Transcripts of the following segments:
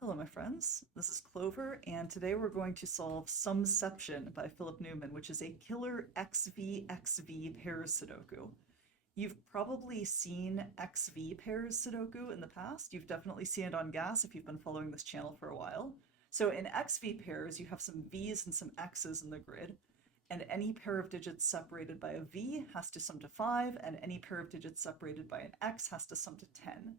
Hello, my friends. This is Clover, and today we're going to solve Sumception by Philip Newman, which is a killer XVXV Pairs Sudoku. You've probably seen XV Pairs Sudoku in the past. You've definitely seen it on gas if you've been following this channel for a while. So in XV Pairs, you have some V's and some X's in the grid, and any pair of digits separated by a V has to sum to 5, and any pair of digits separated by an X has to sum to 10.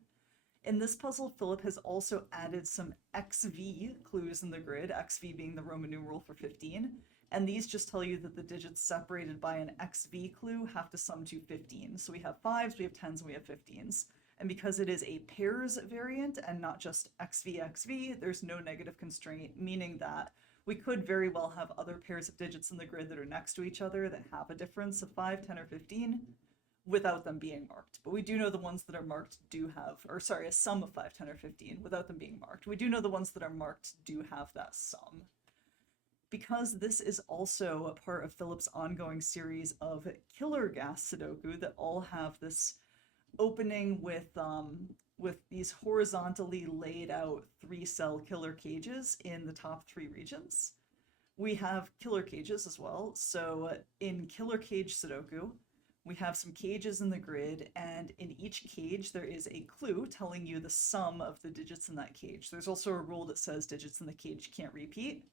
In this puzzle, Philip has also added some XV clues in the grid, XV being the Roman numeral for 15, and these just tell you that the digits separated by an XV clue have to sum to 15. So we have 5s, we have 10s, and we have 15s. And because it is a pairs variant and not just XVXV, there's no negative constraint, meaning that we could very well have other pairs of digits in the grid that are next to each other that have a difference of 5, 10, or 15, without them being marked. But we do know the ones that are marked do have, or sorry, a sum of 5, 10, or 15 without them being marked. We do know the ones that are marked do have that sum. Because this is also a part of Philip's ongoing series of killer gas Sudoku that all have this opening with these horizontally laid out 3-cell killer cages in the top 3 regions. We have killer cages as well. So in killer cage Sudoku, we have some cages in the grid, and in each cage there is a clue telling you the sum of the digits in that cage. There's also a rule that says digits in the cage can't repeat.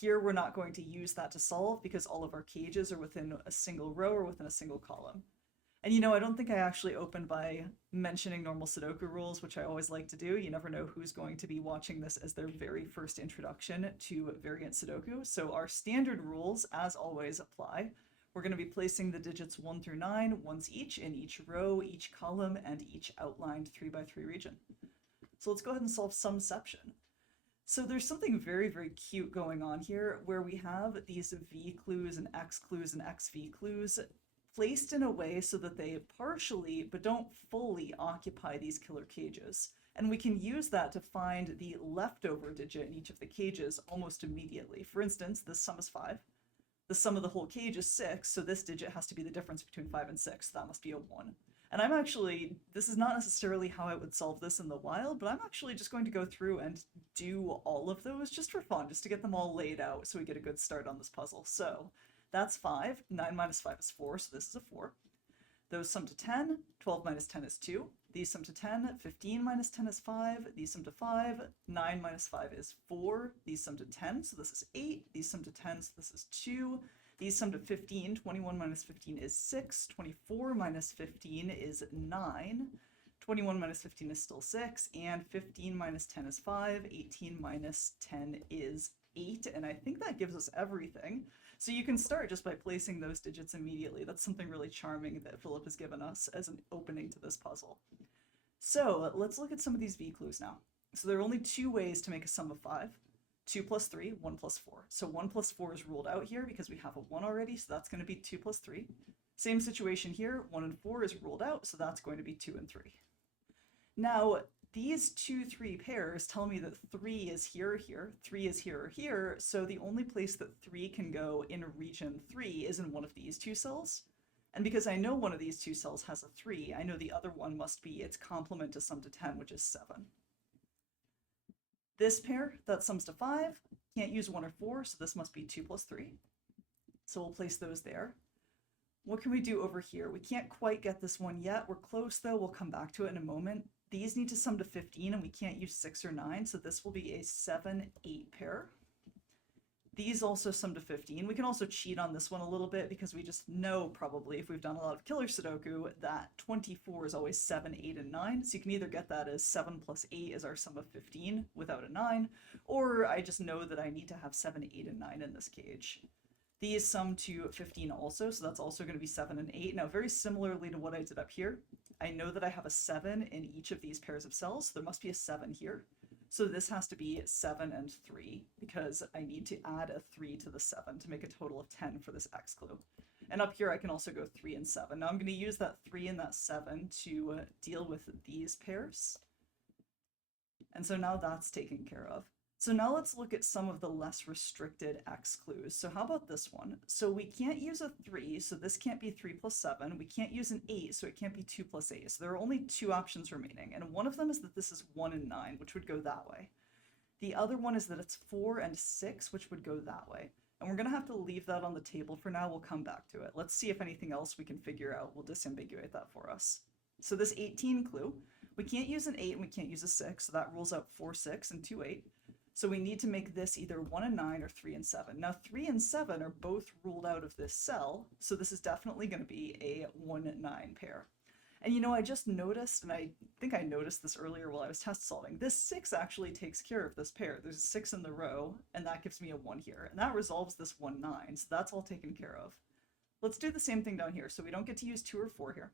Here we're not going to use that to solve because all of our cages are within a single row or within a single column. And I don't think I actually opened by mentioning normal Sudoku rules, which I always like to do. You never know who's going to be watching this as their very first introduction to variant Sudoku. So our standard rules, as always, apply. We're going to be placing the digits 1 through 9 once each in each row, each column, and each outlined 3x3 region. So let's go ahead and solve Sumception. So there's something very, very cute going on here where we have these V clues and X clues and XV clues placed in a way so that they partially, but don't fully, occupy these killer cages. And we can use that to find the leftover digit in each of the cages almost immediately. For instance, this sum is 5. The sum of the whole cage is 6, so this digit has to be the difference between 5 and 6. That must be a 1. And this is not necessarily how I would solve this in the wild, but I'm actually just going to go through and do all of those just for fun, just to get them all laid out so we get a good start on this puzzle. So that's 5. 9 minus 5 is 4, so this is a 4. Those sum to 10. 12 minus 10 is 2. These sum to 10. 15 minus 10 is 5. These sum to 5. 9 minus 5 is 4. These sum to 10, so this is 8. These sum to 10, so this is 2. These sum to 15. 21 minus 15 is 6. 24 minus 15 is 9. 21 minus 15 is still 6. And 15 minus 10 is 5. 18 minus 10 is 8. And I think that gives us everything. So you can start just by placing those digits immediately. That's something really charming that Philip has given us as an opening to this puzzle. So let's look at some of these V clues now. So there are only 2 ways to make a sum of 5. 2 plus 3, 1 plus 4. So 1 plus 4 is ruled out here because we have a 1 already, so that's going to be 2 plus 3. Same situation here, 1 and 4 is ruled out, so that's going to be 2 and 3. Now, these 2, 3 pairs tell me that 3 is here or here, 3 is here or here, so the only place that 3 can go in region 3 is in one of these 2 cells. And because I know one of these 2 cells has a 3, I know the other one must be its complement to sum to 10, which is 7. This pair, that sums to 5, can't use 1 or 4, so this must be 2 plus 3. So we'll place those there. What can we do over here? We can't quite get this one yet. We're close though, we'll come back to it in a moment. These need to sum to 15 and we can't use 6 or 9, so this will be a 7, 8 pair. These also sum to 15. We can also cheat on this one a little bit because we just know probably if we've done a lot of killer Sudoku that 24 is always 7, 8, and 9. So you can either get that as 7 plus 8 is our sum of 15 without a 9, or I just know that I need to have 7, 8, and 9 in this cage. These sum to 15 also, so that's also going to be 7 and 8. Now, very similarly to what I did up here, I know that I have a 7 in each of these pairs of cells, so there must be a 7 here. So this has to be 7 and 3, because I need to add a 3 to the 7 to make a total of 10 for this X clue. And up here I can also go 3 and 7. Now I'm going to use that 3 and that 7 to deal with these pairs. And so now that's taken care of. So now let's look at some of the less restricted X clues. So how about this one? So we can't use a 3, so this can't be 3 plus 7. We can't use an 8, so it can't be 2 plus 8. So there are only 2 options remaining, and one of them is that this is 1 and 9, which would go that way. The other one is that it's 4 and 6, which would go that way. And we're going to have to leave that on the table for now. We'll come back to it. Let's see if anything else we can figure out will disambiguate that for us. So this 18 clue, we can't use an 8 and we can't use a 6, so that rules out 4, 6, and 2, 8. So we need to make this either 1 and 9 or 3 and 7. Now 3 and 7 are both ruled out of this cell, so this is definitely going to be a 1-9 pair. And you know, I just noticed, and I think I noticed this earlier while I was test solving, this 6 actually takes care of this pair. There's a 6 in the row, and that gives me a 1 here. And that resolves this 1-9, so that's all taken care of. Let's do the same thing down here. So we don't get to use 2 or 4 here.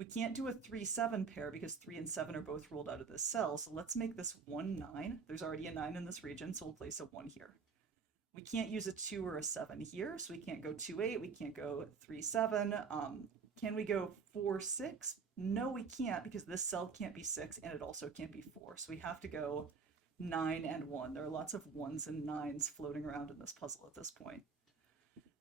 We can't do a 3-7 pair because 3 and 7 are both ruled out of this cell, so let's make this 1-9. There's already a 9 in this region, so we'll place a 1 here. We can't use a 2 or a 7 here, so we can't go 2-8, we can't go 3-7. Can we go 4-6? No, we can't, because this cell can't be 6 and it also can't be 4. So we have to go 9 and 1. There are lots of 1s and 9s floating around in this puzzle at this point.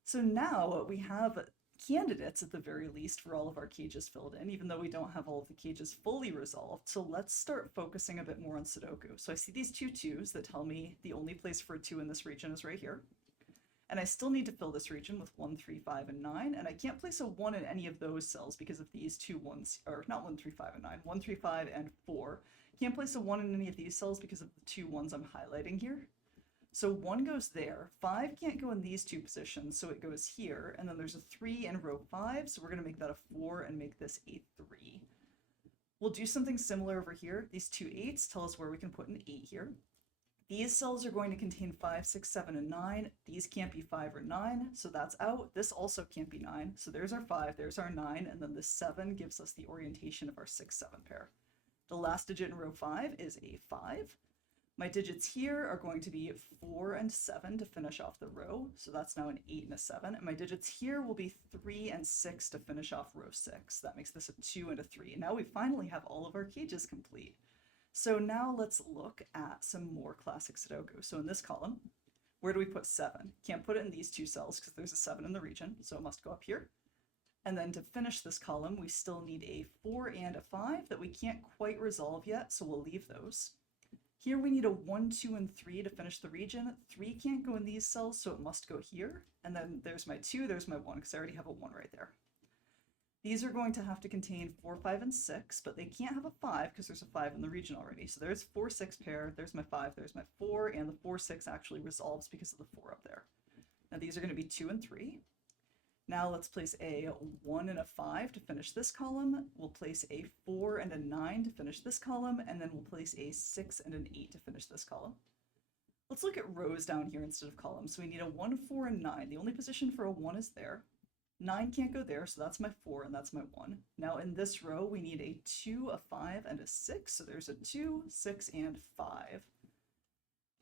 So now we have candidates at the very least for all of our cages filled in, even though we don't have all of the cages fully resolved. So let's start focusing a bit more on Sudoku. So I see these two 2s that tell me the only place for a 2 in this region is right here. And I still need to fill this region with 1, 3, 5, and 9, and I can't place a 1 in any of those cells because of these two 1s, or not 1, 3, 5, and 9, 1, 3, 5, and 4. Can't place a 1 in any of these cells because of the two 1s I'm highlighting here. So 1 goes there, 5 can't go in these two positions, so it goes here, and then there's a 3 in row 5, so we're going to make that a 4 and make this a 3. We'll do something similar over here. These two 8s tell us where we can put an 8 here. These cells are going to contain 5, 6, 7, and 9. These can't be 5 or 9, so that's out. This also can't be 9, so there's our 5, there's our 9, and then this 7 gives us the orientation of our 6, 7 pair. The last digit in row 5 is a 5. My digits here are going to be 4 and 7 to finish off the row, so that's now an 8 and a 7. And my digits here will be 3 and 6 to finish off row 6. That makes this a 2 and a 3. And now we finally have all of our cages complete. So now let's look at some more classic Sudoku. So in this column, where do we put 7? Can't put it in these two cells because there's a 7 in the region, so it must go up here. And then to finish this column, we still need a 4 and a 5 that we can't quite resolve yet, so we'll leave those. Here we need a 1, 2, and 3 to finish the region. 3 can't go in these cells, so it must go here. And then there's my 2, there's my 1, because I already have a 1 right there. These are going to have to contain 4, 5, and 6, but they can't have a 5 because there's a 5 in the region already. So there's 4, 6 pair, there's my 5, there's my 4, and the 4, 6 actually resolves because of the 4 up there. Now these are going to be 2 and 3. Now let's place a 1 and a 5 to finish this column. We'll place a 4 and a 9 to finish this column, and then we'll place a 6 and an 8 to finish this column. Let's look at rows down here instead of columns. So we need a 1, 4, and 9. The only position for a 1 is there. 9 can't go there, so that's my 4 and that's my 1. Now in this row, we need a 2, a 5, and a 6. So there's a 2, 6, and 5.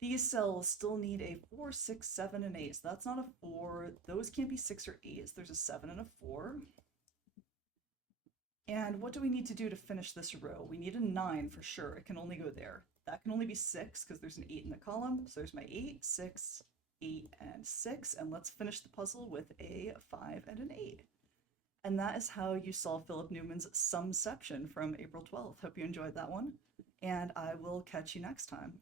These cells still need a 4, 6, 7, and 8. So that's not a 4. Those can't be 6 or 8s. There's a 7 and a 4. And what do we need to do to finish this row? We need a 9 for sure. It can only go there. That can only be 6 because there's an 8 in the column. So there's my 8, 6, 8, and 6. And let's finish the puzzle with a 5 and an 8. And that is how you solve Philip Newman's Sumception from April 12th. Hope you enjoyed that one. And I will catch you next time.